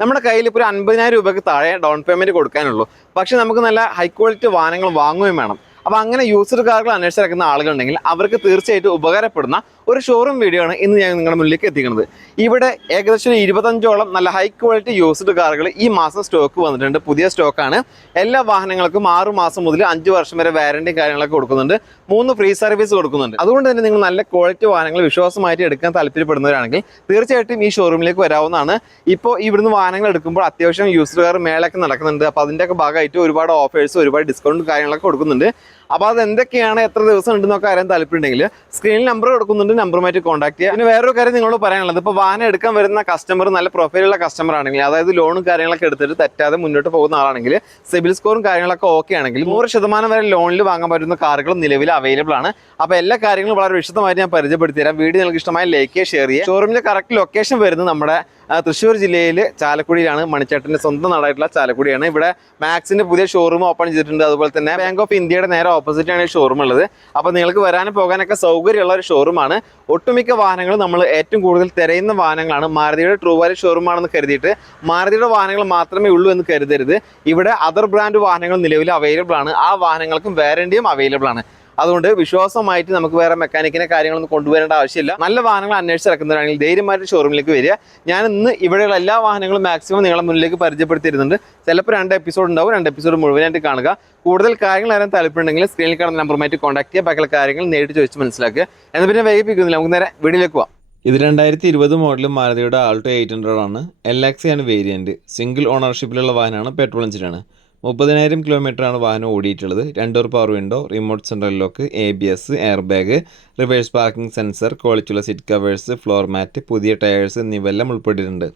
നമ്മുടെ കയ്യിൽ ഇപ്പോൾ ഒരു അൻപതിനായിരം രൂപയ്ക്ക് താഴെ ഡൗൺ പേയ്മെന്റ് കൊടുക്കാനുള്ളൂ. പക്ഷേ നമുക്ക് നല്ല ഹൈ ക്വാളിറ്റി വാഹനങ്ങൾ വാങ്ങുകയും വേണം. അപ്പോൾ അങ്ങനെ യൂസർ കാറുകൾ അന്വേഷിച്ചിറക്കുന്ന ആളുകളുണ്ടെങ്കിൽ അവർക്ക് തീർച്ചയായിട്ടും ഉപകാരപ്പെടുന്ന ഒരു ഷോറൂം വീഡിയോ ആണ് ഇന്ന് ഞാൻ നിങ്ങളുടെ മുന്നിലേക്ക് എത്തിക്കുന്നത്. ഇവിടെ ഏകദേശം ഇരുപത്തഞ്ചോളം നല്ല ഹൈ ക്വാളിറ്റി യൂസ്ഡ് കാറുകൾ ഈ മാസം സ്റ്റോക്ക് വന്നിട്ടുണ്ട്. പുതിയ സ്റ്റോക്കാണ് എല്ലാ വാഹനങ്ങൾക്കും ആറു മാസം മുതൽ അഞ്ച് വർഷം വരെ വാറണ്ടി കാര്യങ്ങളൊക്കെ കൊടുക്കുന്നുണ്ട്. മൂന്ന് ഫ്രീ സർവീസ് കൊടുക്കുന്നുണ്ട്. അതുകൊണ്ട് തന്നെ നിങ്ങൾ നല്ല ക്വാളിറ്റി വാഹനങ്ങൾ വിശ്വാസമായിട്ട് എടുക്കാൻ താല്പര്യപ്പെടുന്നവരാണെങ്കിൽ തീർച്ചയായിട്ടും ഈ ഷോറൂമിലേക്ക് വരാവുന്നതാണ്. ഇപ്പോൾ ഇവിടുന്ന് വാഹനങ്ങൾ എടുക്കുമ്പോൾ അത്യാവശ്യം യൂസ്ഡ് കാർ മേളൊക്കെ നടക്കുന്നുണ്ട്. അപ്പോൾ അതിന്റെയൊക്കെ ഭാഗമായിട്ട് ഒരുപാട് ഓഫേഴ്സ് ഒരുപാട് ഡിസ്കൗണ്ട് കാര്യങ്ങളൊക്കെ കൊടുക്കുന്നുണ്ട്. അപ്പോൾ അത് എന്തൊക്കെയാണ് എത്ര ദിവസം ഉണ്ടെന്നൊക്കെ അറിയാൻ താല്പര്യമുണ്ടെങ്കിൽ സ്ക്രീനിൽ നമ്പർ കൊടുക്കുന്നുണ്ട് നമ്പറുമായിട്ട് കോൺടാക്ട് ചെയ്യുക. പിന്നെ വേറൊരു കാര്യം നിങ്ങളോട് പറയാനുള്ളത് ഇപ്പോൾ വാഹനം എടുക്കാൻ വരുന്ന കസ്റ്റമർ നല്ല പ്രൊഫൈലുള്ള കസ്റ്റമർ ആണെങ്കിൽ അതായത് ലോണും കാര്യങ്ങളൊക്കെ എടുത്തിട്ട് തെറ്റാതെ മുന്നോട്ട് പോകുന്ന ആളാണെങ്കിൽ സിബിൽ സ്കോറും കാര്യങ്ങളൊക്കെ ഓക്കെ ആണെങ്കിൽ നൂറ് ശതമാനം വരെ ലോണിൽ വാങ്ങാൻ പറ്റുന്ന കാറുകൾ നിലവിൽ അവൈലബിൾ ആണ്. അപ്പോൾ എല്ലാ കാര്യങ്ങളും വളരെ വിശദമായിട്ട് ഞാൻ പരിചയപ്പെടുത്തി തരാം വീഡിയോ നിങ്ങൾക്ക് ഇഷ്ടമായ ലൈക്ക് ഷെയർ ചെയ്യുക. ഷോറൂമിന്റെ കറക്റ്റ് ലൊക്കേഷൻ വരുന്നത് നമ്മുടെ തൃശ്ശൂർ ജില്ലയിൽ ചാലക്കുടിയിലാണ് മണിച്ചേട്ടന്റെ സ്വന്തം നാടായിട്ടുള്ള ചാലക്കുടിയാണ്. ഇവിടെ മാക്സിന്റെ പുതിയ ഷോറൂം ഓപ്പൺ ചെയ്തിട്ടുണ്ട്. അതുപോലെ തന്നെ ബാങ്ക് ഓഫ് ഇന്ത്യയുടെ നേരെ ഓപ്പോസിറ്റാണ് ഈ ഷോറൂം ഉള്ളത്. അപ്പോൾ നിങ്ങൾക്ക് വരാനും പോകാനൊക്കെ സൗകര്യമുള്ള ഒരു ഷോറൂമാണ് ഒട്ടുമിക്ക വാഹനങ്ങളും നമ്മൾ ഏറ്റവും കൂടുതൽ തിരയുന്ന വാഹനങ്ങളാണ്. മാരുതിയുടെ ട്രൂ വാലി ഷോറൂമാണെന്ന് കരുതിയിട്ട് മാരുതിയുടെ വാഹനങ്ങൾ മാത്രമേ ഉള്ളൂ എന്ന് കരുതരുത്. ഇവിടെ അതർ ബ്രാൻഡ് വാഹനങ്ങൾ നിലവിൽ അവൈലബിൾ ആണ്. ആ വാഹനങ്ങൾക്കും വാറണ്ടിയും അവൈലബിൾ ആണ്. അതുകൊണ്ട് വിശ്വാസമായിട്ട് നമുക്ക് വേറെ മെക്കാനിക്കിനെ കാര്യങ്ങളൊന്നും കൊണ്ടുവരേണ്ട ആവശ്യമില്ല. നല്ല വാഹനങ്ങൾ അന്വേഷിച്ച് ഇറക്കുന്നവരാണെങ്കിൽ ധൈര്യമായിട്ട് ഷോറൂമിലേക്ക് വരിക. ഞാൻ ഇന്ന് ഇവിടെയുള്ള എല്ലാ വാഹനങ്ങളും മാക്സിമം നിങ്ങളെ മുന്നിലേക്ക് പരിചയപ്പെടുത്തിയിരുന്നുണ്ട് ചിലപ്പോൾ രണ്ട് എപ്പിസോഡ് ഉണ്ടാവും. രണ്ട് എപ്പിസോഡ് മുഴുവനായിട്ട് കാണുക. കൂടുതൽ കാര്യങ്ങൾ അറിയാൻ താല്പര്യമുണ്ടെങ്കിൽ സ്ക്രീനിൽ കാണുന്ന നമ്പറുമായിട്ട് കോൺടാക്ട് ചെയ്യുക. ബാക്കിയുള്ള കാര്യങ്ങൾ നേരിട്ട് ചോദിച്ച് മനസ്സിലാക്കുക. എന്നാൽ പിന്നെ വൈകിപ്പിക്കുന്നില്ല നമുക്ക് നേരെ വീഡിയോയിലേക്ക് പോവാം. ഇത് രണ്ടായിരത്തി ഇരുപത് മോഡൽ മാരുതിയുടെ ആൾട്ടോ എയ്റ്റ് ഹൺഡ്രഡ് ആണ്. എൽ എക്സ് ആണ് വേരിയന്റ് സിംഗിൾ ഓണർഷിപ്പിലുള്ള വാഹനമാണ്. പെട്രോൾ എഞ്ചിനാണ് മുപ്പതിനായിരം ആണ് വാഹനം ഓടിയിട്ടുള്ളത്. രണ്ടോർ power window remote central lock A B S air bag reverse parking sensor ക്വാളിറ്റിയുള്ള സീറ്റ് കവേഴ്സ് ഫ്ലോർ മാറ്റ് പുതിയ ടയേഴ്സ് എന്നിവയെല്ലാം ഉൾപ്പെട്ടിട്ടുണ്ട്.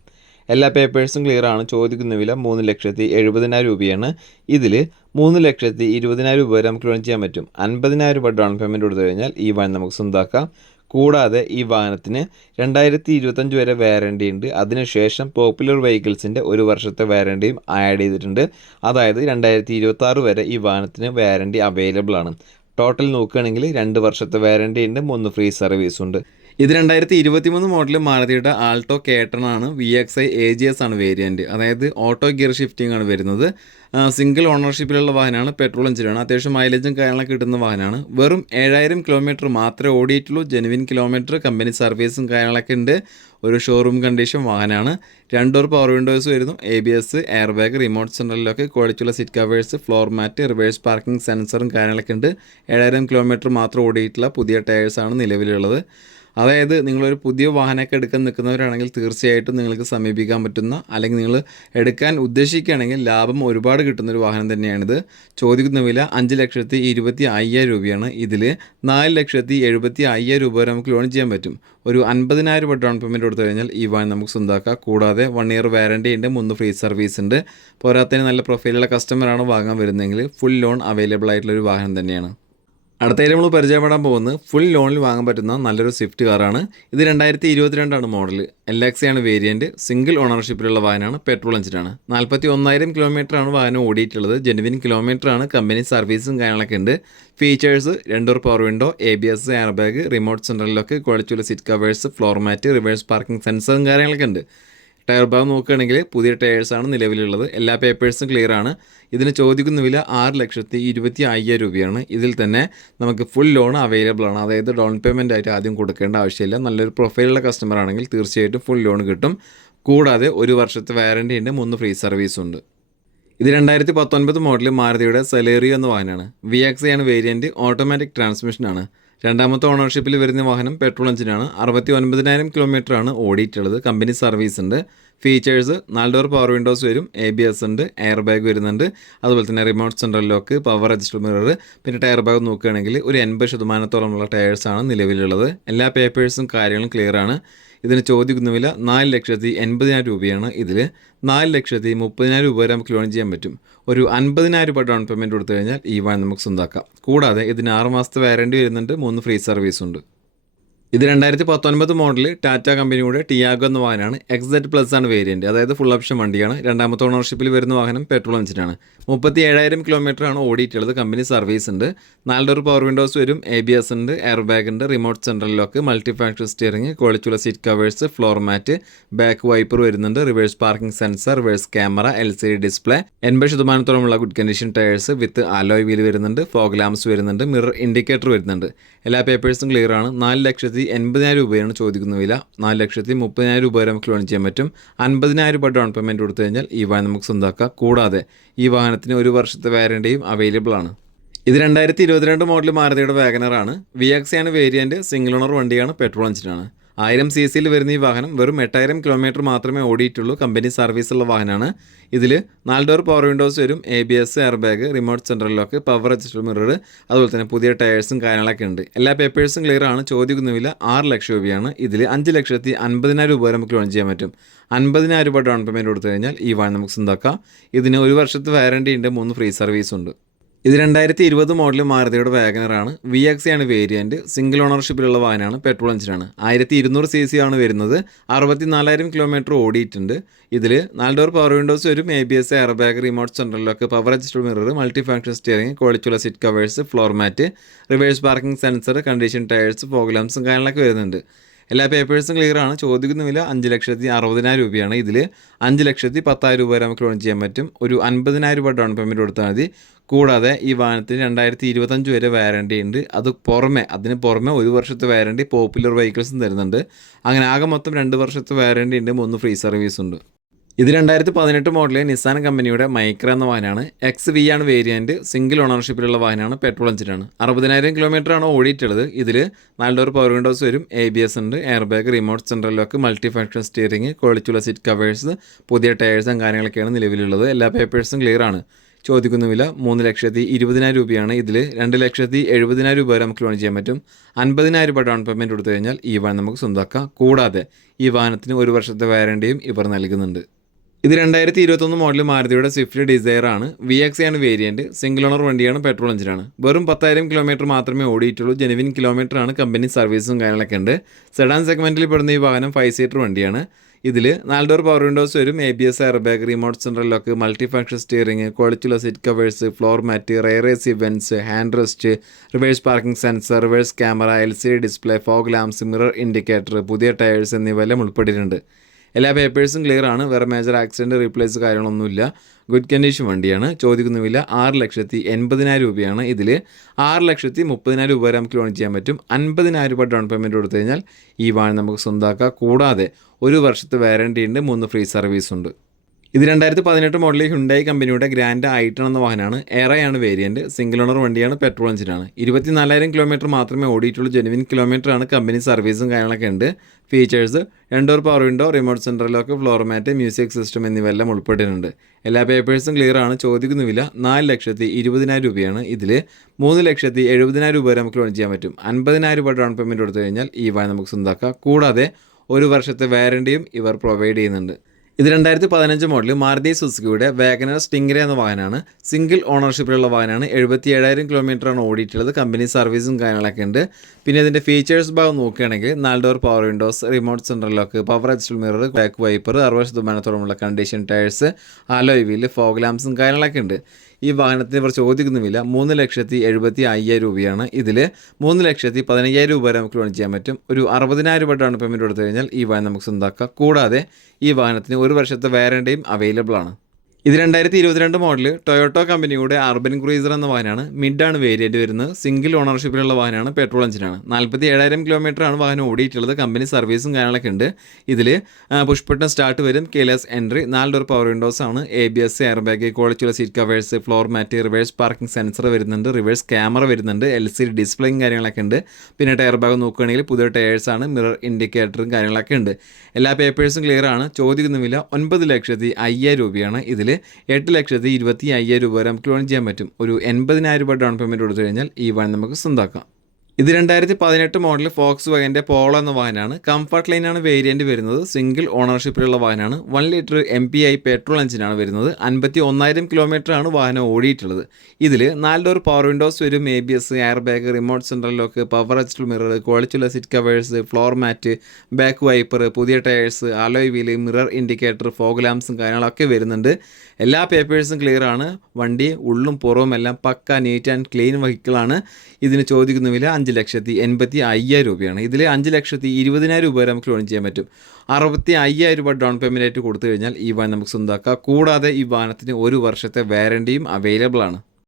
എല്ലാ പേപ്പേഴ്സും ക്ലിയർ ആണ്. ചോദിക്കുന്ന വില മൂന്ന് ലക്ഷത്തി എഴുപതിനായിരം രൂപയാണ്. ഇതിൽ മൂന്ന് ലക്ഷത്തി ഇരുപതിനായിരം രൂപ വരെ നമുക്ക് ലോൺ ചെയ്യാൻ പറ്റും. അൻപതിനായിരം രൂപ ഡൗൺ പേയ്മെന്റ് കൊടുത്തു കഴിഞ്ഞാൽ ഈ വൺ നമുക്ക് സ്വന്തമാക്കാം കൂടാതെ ഈ വാഹനത്തിന് രണ്ടായിരത്തി ഇരുപത്തഞ്ച് വരെ വാറണ്ടി ഉണ്ട്. അതിനുശേഷം പോപ്പുലർ വെഹിക്കിൾസിന്റെ ഒരു വർഷത്തെ വാറണ്ടിയും ആഡ് ചെയ്തിട്ടുണ്ട്. അതായത് രണ്ടായിരത്തി ഇരുപത്തി വരെ ഈ വാഹനത്തിന് വാറണ്ടി അവൈലബിൾ ആണ്. ടോട്ടൽ നോക്കുകയാണെങ്കിൽ രണ്ട് വർഷത്തെ വാറണ്ടി ഉണ്ട് മൂന്ന് ഫ്രീ സർവീസ് ഉണ്ട്. ഇത് രണ്ടായിരത്തി ഇരുപത്തി മൂന്ന് മോഡൽ മാരുതിയുടെ ആൾട്ടോ കേട്ടൺ ആണ്. V X I A G S ആണ് വേരിയന്റ് അതായത് ഓട്ടോ ഗിയർ ഷിഫ്റ്റിംഗ് ആണ് വരുന്നത്. സിംഗിൾ ഓണർഷിപ്പിലുള്ള വാഹനമാണ്. പെട്രോൾ എഞ്ചിനാണ് അത്യാവശ്യം മൈലേജും കാര്യങ്ങളൊക്കെ കിട്ടുന്ന വാഹനമാണ്. വെറും ഏഴായിരം കിലോമീറ്റർ മാത്രമേ ഓടിയിട്ടുള്ളൂ. ജെനുവിൻ കിലോമീറ്റർ കമ്പനി സർവീസും കാര്യങ്ങളൊക്കെ ഉണ്ട്. ഒരു ഷോറൂം കണ്ടീഷൻ വാഹനമാണ് രണ്ടോർ പവർ വിൻഡോസ് വരുന്നു. A B S air bag remote സെൻട്രലിലൊക്കെ ക്വാളിറ്റിയുള്ള seat covers floor mat reverse parking സെൻസറും കാര്യങ്ങളൊക്കെ ഉണ്ട്. ഏഴായിരം കിലോമീറ്റർ മാത്രം ഓടിയിട്ടുള്ള പുതിയ ടയേഴ്സാണ് നിലവിലുള്ളത്. അതായത് നിങ്ങളൊരു പുതിയ വാഹനമൊക്കെ എടുക്കാൻ നിൽക്കുന്നവരാണെങ്കിൽ തീർച്ചയായിട്ടും നിങ്ങൾക്ക് സമീപിക്കാൻ പറ്റുന്ന അല്ലെങ്കിൽ നിങ്ങൾ എടുക്കാൻ ഉദ്ദേശിക്കുകയാണെങ്കിൽ ലാഭം ഒരുപാട് കിട്ടുന്ന ഒരു വാഹനം തന്നെയാണിത്. ചോദിക്കുന്ന വില അഞ്ച് ലക്ഷത്തി ഇരുപത്തി അയ്യായിരം രൂപയാണ്. ഇതിൽ നാല് ലക്ഷത്തി എഴുപത്തി അയ്യായിരം രൂപ വരെ നമുക്ക് ലോൺ ചെയ്യാൻ പറ്റും. ഒരു അൻപതിനായിരം രൂപ ഡൗൺ പേയ്മെന്റ് കൊടുത്തു കഴിഞ്ഞാൽ ഈ വാൻ നമുക്ക് സ്വന്തമാക്കാം കൂടാതെ വൺ ഇയർ വാറണ്ടി ഉണ്ട് മൂന്ന് ഫ്രീ സർവീസ് ഉണ്ട്. പോരാത്തതിന് നല്ല പ്രൊഫൈലുള്ള കസ്റ്റമറാണ് വാങ്ങാൻ വരുന്നതെങ്കിൽ ഫുൾ ലോൺ അവൈലബിൾ ആയിട്ടുള്ള ഒരു വാഹനം തന്നെയാണ്. അടുത്തതിൽ നമ്മൾ പരിചയപ്പെടാൻ പോകുന്നത് ഫുൾ ലോണിൽ വാങ്ങാൻ പറ്റുന്ന നല്ലൊരു സ്വിഫ്റ്റ് കാറാണ് ഇത് രണ്ടായിരത്തി ഇരുപത്തിരണ്ടാണ് മോഡൽ എൽ എക്സ് ആണ് വേരിയന്റ് സിംഗിൾ ഓണർഷിപ്പിലുള്ള വാഹനമാണ്. പെട്രോൾ എഞ്ചിനാണ് നാൽപ്പത്തി ഒന്നായിരം കിലോമീറ്ററാണ് വാഹനം ഓടിയിട്ടുള്ളത്. ജെനുവിൻ കിലോമീറ്ററാണ് കമ്പനി സർവീസും കാര്യങ്ങളൊക്കെ ഉണ്ട്. Features രണ്ടൂർ power window A B S air bag remote സെന്ററിലൊക്കെ ക്വാളിറ്റിയുള്ള seat covers floor mat reverse parking സെൻസറും കാര്യങ്ങളൊക്കെ ഉണ്ട്. ടയർ ഭാഗം നോക്കുകയാണെങ്കിൽ പുതിയ ടയേഴ്സാണ് നിലവിലുള്ളത്. എല്ലാ പേപ്പേഴ്സും ക്ലിയർ ആണ്. ഇതിന് ചോദിക്കുന്ന വില ആറ് ലക്ഷത്തി ഇരുപത്തി അയ്യായിരം രൂപയാണ്. ഇതിൽ തന്നെ നമുക്ക് ഫുൾ ലോൺ അവൈലബിൾ ആണ്. അതായത് ഡൗൺ പേയ്മെന്റ് ആയിട്ട് ആദ്യം കൊടുക്കേണ്ട ആവശ്യമില്ല. നല്ലൊരു പ്രൊഫൈലുള്ള കസ്റ്റമർ ആണെങ്കിൽ തീർച്ചയായിട്ടും ഫുൾ ലോൺ കിട്ടും. കൂടാതെ ഒരു വർഷത്തെ വാറണ്ടി ഉണ്ട് മൂന്ന് ഫ്രീ സർവീസും ഉണ്ട്. ഇത് രണ്ടായിരത്തി പത്തൊൻപത് മോഡൽ മാരുതിയുടെ സെലേറിയോ എന്ന വാഹനമാണ്. വി എക്സ് ആണ് വേരിയന്റ് ഓട്ടോമാറ്റിക് ട്രാൻസ്മിഷനാണ് രണ്ടാമത്തെ ഓണർഷിപ്പിൽ വരുന്ന വാഹനം പെട്രോൾ എഞ്ചിനാണ്. അറുപത്തി ഒൻപതിനായിരം കിലോമീറ്റർ ആണ് ഓടിയിട്ടുള്ളത്. കമ്പനി സർവീസ് ഉണ്ട് ഫീച്ചേഴ്സ് നാല് ഡോർ പവർ വിൻഡോസ് വരും എ ബി എസ് ഉണ്ട് എയർ ബാഗ് വരുന്നുണ്ട്. അതുപോലെ തന്നെ remote central lock power adjust mirror. പിന്നെ ടയർ ബാഗ് നോക്കുകയാണെങ്കിൽ ഒരു എൺപത് ശതമാനത്തോളമുള്ള ടയേഴ്സാണ് നിലവിലുള്ളത്. എല്ലാ പേപ്പേഴ്സും കാര്യങ്ങളും ക്ലിയർ ആണ് ഇതിന് ചോദിക്കുന്ന വില നാല് ലക്ഷത്തി എൺപതിനായിരം രൂപയാണ്. ഇതിൽ നാല് ലക്ഷത്തി മുപ്പതിനായിരം രൂപ വരെ നമുക്ക് ലോൺ ചെയ്യാൻ പറ്റും. ഒരു അൻപതിനായിരം രൂപ ഡൗൺ പേയ്മെന്റ് കൊടുത്തു കഴിഞ്ഞാൽ ഈ വാൻ നമുക്ക് സ്വന്തമാക്കാം കൂടാതെ ഇതിന് ആറ് മാസത്തെ വാറണ്ടി വരുന്നുണ്ട്. മൂന്ന് ഫ്രീ സർവീസ് ഉണ്ട്. ഇത് രണ്ടായിരത്തി പത്തൊൻപത് മോഡൽ ടാറ്റ കമ്പനിയുടെ ടിയാഗോ എന്ന വാഹനമാണ്. എക്സെറ്റ് പ്ലസ് ആണ് വേരിയന്റ് അതായത് ഫുൾ ഓപ്ഷൻ വണ്ടിയാണ്. രണ്ടാമത്തെ ഓണർഷിപ്പിൽ വരുന്ന വാഹനം പെട്രോൾ എഞ്ചിനാണ് മുപ്പത്തി ഏഴായിരം കിലോമീറ്റർ ആണ് ഓടിയിട്ടുള്ളത്. കമ്പനി സർവീസ് ഉണ്ട്. നാല് ഡോർ പവർ വിൻഡോസ് വരും. എ ബി എസ് ഉണ്ട്. എയർ ബാഗ് ഉണ്ട്. Remote central lock multi factor steering ക്വാളിറ്റിയുള്ള seat covers floor mat back wiper വരുന്നുണ്ട്. Reverse parking sensor reverse camera L C D display എൺപത് ശതമാനത്തോളമുള്ള good condition tyres with alloy wheel വരുന്നുണ്ട്. Fog lamps വരുന്നുണ്ട്. Mirror indicator വരുന്നുണ്ട്. എല്ലാ പേപ്പേഴ്സും clear ആണ്. നാല് ലക്ഷത്തി എൺപതിനായിരം രൂപയാണ് ചോദിക്കുന്ന വില. നാല് ലക്ഷത്തി മുപ്പതിനായിരം രൂപ വരെ നമുക്ക് ലോൺ ചെയ്യാൻ പറ്റും. അൻപതിനായിരം രൂപ ഡൗൺ പേയ്മെന്റ് കൊടുത്തു കഴിഞ്ഞാൽ ഈ വാഹനം നമുക്ക് സ്വന്തമാക്കാം കൂടാതെ ഈ വാഹനത്തിന് ഒരു വർഷത്തെ വാറണ്ടിയും അവൈലബിൾ ആണ്. ഇത് രണ്ടായിരത്തി ഇരുപത്തിരണ്ട് മോഡൽ മാരുതിയുടെ വാഗനറാണ് വി എക്സ് ആണ് വേരിയന്റ് സിംഗിൾ ഓണർ വണ്ടിയാണ് പെട്രോൾ എഞ്ചിനാണ് ആയിരം സി സിയിൽ വരുന്ന ഈ വാഹനം വെറും എട്ടായിരം കിലോമീറ്റർ മാത്രമേ ഓടിയിട്ടുള്ളൂ. കമ്പനി സർവീസുള്ള വാഹനമാണ്. ഇതിൽ നാല് ഡോർ പവർ വിൻഡോസ് വരും A B S air bag remote central lock power adjust mirror അതുപോലെ തന്നെ പുതിയ ടയേഴ്സും കാര്യങ്ങളൊക്കെ ഉണ്ട്. എല്ലാ പേപ്പേഴ്സും ക്ലിയർ ആണ്. ചോദിക്കുന്നുമില്ല ആറ് ലക്ഷം രൂപയാണ്. ഇതിൽ അഞ്ച് ലക്ഷത്തി അൻപതിനായിരം രൂപ നമുക്ക് ലോൺ ചെയ്യാൻ പറ്റും. അൻപതിനായിരം രൂപ ഡൗൺ പേയ്മെന്റ് കൊടുത്തു കഴിഞ്ഞാൽ ഈ വാഹനം നമുക്ക് സ്വന്തമാക്കാം. ഇതിന് ഒരു വർഷത്തെ വാറണ്ടി ഉണ്ട് മൂന്ന് ഫ്രീ സർവീസ് ഉണ്ട്. ഇത് രണ്ടായിരത്തി ഇരുപത് മോഡൽ മാരുതിയുടെ വാഗനറാണ് വി എക്സി ആണ് വേരിയന്റ് സിംഗിൾ ഓണർഷിപ്പിലുള്ള വാഹനമാണ് പെട്രോൾ എഞ്ചിനാണ് ആയിരത്തി ഇരുന്നൂറ് സി സി ആണ് വരുന്നത്. അറുപത്തി നാലായിരം കിലോമീറ്റർ ഓടിയിട്ടുണ്ട്. ഇതിൽ നാല് ഡോർ പവർ വിൻഡോസ് വരും A B S air bag remote central lock power adjustable mirror multi function steering ക്വാളിറ്റിയുള്ള seat covers floor mat reverse parking sensor condition tyres ഫോഗ്ലാംസും കാര്യങ്ങളൊക്കെ വരുന്നുണ്ട്. എല്ലാ പേപ്പേഴ്സും ക്ലിയർ ആണ്. ചോദിക്കുന്ന വില അഞ്ച് ലക്ഷത്തി അറുപതിനായിരം രൂപയാണ്. ഇതിൽ അഞ്ച് ലക്ഷത്തി പത്തായിരം രൂപ വരെ നമുക്ക് ലോൺ ചെയ്യാൻ പറ്റും. ഒരു അൻപതിനായിരം രൂപ ഡൗൺ പേയ്മെന്റ് കൊടുത്താൽ മതി. കൂടാതെ ഈ വാഹനത്തിന് രണ്ടായിരത്തി ഇരുപത്തഞ്ച് വരെ വാരണ്ടി ഉണ്ട്. അത് പുറമെ അതിന് പുറമെ ഒരു വർഷത്തെ വാരണ്ടി പോപ്പുലർ വെഹിക്കിൾസും തരുന്നുണ്ട്. അങ്ങനെ ആകെ മൊത്തം രണ്ട് വർഷത്തെ വാരണ്ടി ഉണ്ട് മൂന്ന് ഫ്രീ സർവീസ് ഉണ്ട്. ഇത് രണ്ടായിരത്തി പതിനെട്ട് മോഡലിലെ നിസാൻ കമ്പനിയുടെ മൈക്ര എന്ന വാഹനമാണ്. എക്സ് വി ആണ് വേരിയന്റ് സിംഗിൾ ഓണർഷിപ്പിലുള്ള വാഹനമാണ് പെട്രോൾ എഞ്ചിനാണ് അറുപതിനായിരം ആണ് ഓടിയിട്ടുള്ളത്. ഇതിൽ നാല് ഡോർ പവർ വിൻഡോസ് വരും എ ബി എസ് ഉണ്ട് air bag remote central lock multi factor steering ക്വാളിറ്റിയുള്ള സീറ്റ് കവേഴ്സ് പുതിയ ടയേഴ്സും കാര്യങ്ങളൊക്കെയാണ് നിലവിലുള്ളത്. എല്ലാ പേപ്പേഴ്സും ക്ലിയർ ആണ്. ചോദിക്കുന്ന വില മൂന്ന് ലക്ഷത്തി ഇരുപതിനായിരം രൂപയാണ്. ഇതിൽ രണ്ട് ലക്ഷത്തി എഴുപതിനായിരം രൂപ വരെ നമുക്ക് ലോൺ ചെയ്യാൻ പറ്റും. അൻപതിനായിരം രൂപ ഡൗൺ പേയ്മെന്റ് കൊടുത്തു കഴിഞ്ഞാൽ ഈ വാഹനം നമുക്ക് സ്വന്തമാക്കാം. കൂടാതെ ഈ വാഹനത്തിന് ഒരു വർഷത്തെ വാരണ്ടിയും ഇവർ നൽകുന്നുണ്ട്. ഇത് രണ്ടായിരത്തി ഇരുപത്തൊന്ന് മോഡൽ മാരുതിയുടെ സ്വിഫ്റ്റ് ഡിസയർ ആണ്. വി എക്സ് ആണ് വേരിയന്റ് സിംഗിൾ ഓണർ വണ്ടിയാണ് പെട്രോൾ എഞ്ചിനാണ് വെറും പത്തായിരം കിലോമീറ്റർ മാത്രമേ ഓടിയിട്ടുള്ളൂ. ജെനുവിൻ കിലോമീറ്റർ ആണ്. കമ്പനി സർവീസും കാര്യങ്ങളൊക്കെ ഉണ്ട്. സെഡാൻ സെഗ്മെന്റിൽ പെടുന്ന ഈ വാഹനം ഫൈവ് സീറ്റർ വണ്ടിയാണ്. ഇതിൽ ഡോർ പവർ വിൻഡോസ് വരും A B S air bag remote central lock multi function steering ക്വാളിറ്റിയുള്ള seat covers floor mat rear AC vents hand rest reverse parking sensor reverse camera L C D display fog lamps mirror indicator പുതിയ tyres എന്നിവയെല്ലാം ഉൾപ്പെട്ടിട്ടുണ്ട്. എല്ലാ പേപ്പേഴ്സും clear ആണ്. വേറെ major accident replace കാര്യങ്ങളൊന്നുമില്ല. Good condition വണ്ടിയാണ്. ചോദിക്കുന്ന വില ആറ് ലക്ഷത്തി എൺപതിനായിരം രൂപയാണ് ഇതിൽ ആറ് ലക്ഷത്തി മുപ്പതിനായിരം രൂപ വരെ നമുക്ക് ലോൺ ചെയ്യാൻ പറ്റും. അൻപതിനായിരം രൂപ ഡൗൺ പേയ്മെന്റ് കൊടുത്തു കഴിഞ്ഞാൽ ഈ വാഹനം നമുക്ക് സ്വന്തമാക്കാം കൂടാതെ ഒരു വർഷത്തെ വാരണ്ടി ഉണ്ട്. മൂന്ന് ഫ്രീ സർവീസ് ഉണ്ട്. ഇത് രണ്ടായിരത്തി പതിനെട്ട് മോഡലിൽ ഹുണ്ടായി കമ്പനിയുടെ ഗ്രാൻഡ് ഐട്ടൺ എന്ന വാഹനമാണ്. എറയാണ് വേരിയന്റ് സിംഗിൾ ഓണർ വണ്ടിയാണ് പെട്രോൾ എഞ്ചിനാണ് ഇരുപത്തിനാലായിരം കിലോമീറ്റർ മാത്രമേ ഓടിയിട്ടുള്ളൂ. ജെനുവിൻ ആണ്. കമ്പനി സർവീസും കാര്യങ്ങളൊക്കെ ഉണ്ട്. Features രണ്ടോർ power window remote central lock floor mat music system എന്നിവയെല്ലാം ഉൾപ്പെട്ടിട്ടുണ്ട്. എല്ലാ പേപ്പേഴ്സും ക്ലിയർ ആണ്. ചോദിക്കുന്ന വില നാല് ലക്ഷത്തി ഇരുപതിനായിരം രൂപയാണ് ഇതിൽ മൂന്ന് ലക്ഷത്തി എഴുപതിനായിരം രൂപ വരെ നമുക്ക് ലോൺ ചെയ്യാൻ പറ്റും. അൻപതിനായിരം രൂപ ഡൗൺ പേയ്മെന്റ് കൊടുത്തു കഴിഞ്ഞാൽ ഈ വാഹനം നമുക്ക് സ്വന്തമാക്കാം കൂടാതെ ഒരു വർഷത്തെ വാരണ്ടിയും ഇവർ പ്രൊവൈഡ് ചെയ്യുന്നുണ്ട്. ഇത് രണ്ടായിരത്തി പതിനഞ്ച് മോഡൽ മാരുതി സുസുക്കിയുടെ വാഗനർ സ്റ്റിംഗ്ര എന്ന വാഹനമാണ്. സിംഗിൾ ഓണർഷിപ്പിലുള്ള വാഹനമാണ്. എഴുപത്തി ഏഴായിരം കിലോമീറ്ററാണ് ഓടിയിട്ടുള്ളത്. കമ്പനി സർവീസും കാര്യങ്ങളൊക്കെ ഉണ്ട്. പിന്നെ ഇതിന്റെ ഫീച്ചേഴ്സ് ഭാഗം നോക്കുകയാണെങ്കിൽ നാല് door power windows remote central lock power adjustable mirror back wiper അറുപത് ശതമാനത്തോളമുള്ള condition tyres alloy wheel fog ലാംസും കാര്യങ്ങളൊക്കെ ഉണ്ട്. ഈ വാഹനത്തിന് ഇവർ ചോദിക്കുന്നുമില്ല. മൂന്ന് ലക്ഷത്തി എഴുപത്തി അയ്യായിരം രൂപയാണ് ഇതിൽ മൂന്ന് ലക്ഷത്തി പതിനയ്യായിരം രൂപ വരെ നമുക്ക് ലോൺ ചെയ്യാൻ പറ്റും. ഒരു അറുപതിനായിരം രൂപ ഡൗൺ പേയ്മെന്റ് കൊടുത്തു കഴിഞ്ഞാൽ ഈ വാഹനം നമുക്ക് സ്വന്തമാക്കാം കൂടാതെ ഈ വാഹനത്തിന് ഒരു വർഷത്തെ വാറണ്ടിയും അവൈലബിൾ ആണ്. ഇത് രണ്ടായിരത്തി ഇരുപത്തിരണ്ട് മോഡൽ ടൊയോട്ടോ കമ്പനിയുടെ അർബൻ ക്രൂയിസർ എന്ന വാഹനമാണ്. മിഡ് ആണ് വേരിയന്റ് വരുന്നത്. സിംഗിൾ ഓണർഷിപ്പിലുള്ള വാഹനമാണ്. പെട്രോൾ എഞ്ചിനാണ് നാൽപ്പത്തി ഏഴായിരം ആണ് വാഹനം ഓടിയിട്ടുള്ളത്. കമ്പനി സർവീസും കാര്യങ്ങളൊക്കെ ഉണ്ട്. ഇതിൽ പുഷ്പട്ടൻ സ്റ്റാർട്ട് വരും. കെലാസ് എൻട്രി നാല് ഡോർ പവർ വിൻഡോസ് ആണ്. A B S air bag ക്വാളിറ്റിയുള്ള seat covers floor mat reverse parking sensor വരുന്നുണ്ട്. റിവേഴ്സ് ക്യാമറ വരുന്നുണ്ട്. എൽ സി ഡി ഡിസ്പ്ലേയും കാര്യങ്ങളൊക്കെ ഉണ്ട്. പിന്നെ ടയർ ബാഗ് നോക്കുകയാണെങ്കിൽ പുതിയ ടയേഴ്സ് ആണ്. മിറർ ഇൻഡിക്കേറ്ററും കാര്യങ്ങളൊക്കെ ഉണ്ട്. എല്ലാ പേപ്പേഴ്സും ക്ലിയർ ആണ്. ചോദിക്കുന്നുമില്ല ഒൻപത് ലക്ഷത്തി അയ്യായിരം രൂപയാണ് ഇതിൽ എട്ട് ലക്ഷത്തി ഇരുപത്തി അയ്യായിരം രൂപ വരെ നമുക്ക് ലോൺ ചെയ്യാൻ പറ്റും. ഒരു എൺപതിനായിരം രൂപ ഡൗൺ പേയ്മെന്റ് കൊടുത്തു കഴിഞ്ഞാൽ ഈ വൺ നമുക്ക് സ്വന്തമാക്കാം ഇത് രണ്ടായിരത്തി പതിനെട്ട് മോഡൽ ഫോക്സ് വാഗന്റെ പോളോ എന്ന വാഹനമാണ്. കംഫർട്ട് ലൈനാണ് വേരിയന്റ് വരുന്നത്. സിംഗിൾ ഓണർഷിപ്പിലുള്ള വാഹനമാണ്. One litre M P I petrol എഞ്ചിനാണ് വരുന്നത്. അൻപത്തി ഒന്നായിരം കിലോമീറ്റർ ആണ് വാഹനം ഓടിയിട്ടുള്ളത്. ഇതിൽ നാല് ഡോർ പവർ വിൻഡോസ് വരും. A B S air bag remote central lock power അച്ചിൽ mirror ക്വാളിറ്റിയുള്ള seat covers floor mat back wiper പുതിയ tyres alloy wheel mirror indicator fog ലാംസും കാര്യങ്ങളൊക്കെ വരുന്നുണ്ട്. എല്ലാ പേപ്പേഴ്സും ക്ലിയർ ആണ്. വണ്ടി ഉള്ളും പുറവും എല്ലാം പക്ക നീറ്റ് ആൻഡ് ക്ലീൻ വെഹിക്കിളാണ് ഇതിന് ചോദിക്കുന്ന വില അഞ്ച് ലക്ഷത്തി എൺപത്തി അയ്യായിരം രൂപയാണ്. ഇതിൽ അഞ്ച് ലക്ഷത്തി ഇരുപതിനായിരം രൂപ വരെ നമുക്ക് ലോൺ ചെയ്യാൻ പറ്റും. അറുപത്തി അയ്യായിരം രൂപ ഡൗൺ പേയ്മെന്റ് ആയിട്ട് കൊടുത്തു കഴിഞ്ഞാൽ ഈ വാഹനം നമുക്ക് സ്വന്തമാക്കാം കൂടാതെ ഈ വാഹനത്തിന് ഒരു വർഷത്തെ വാറണ്ടിയും അവൈലബിൾ ആണ്.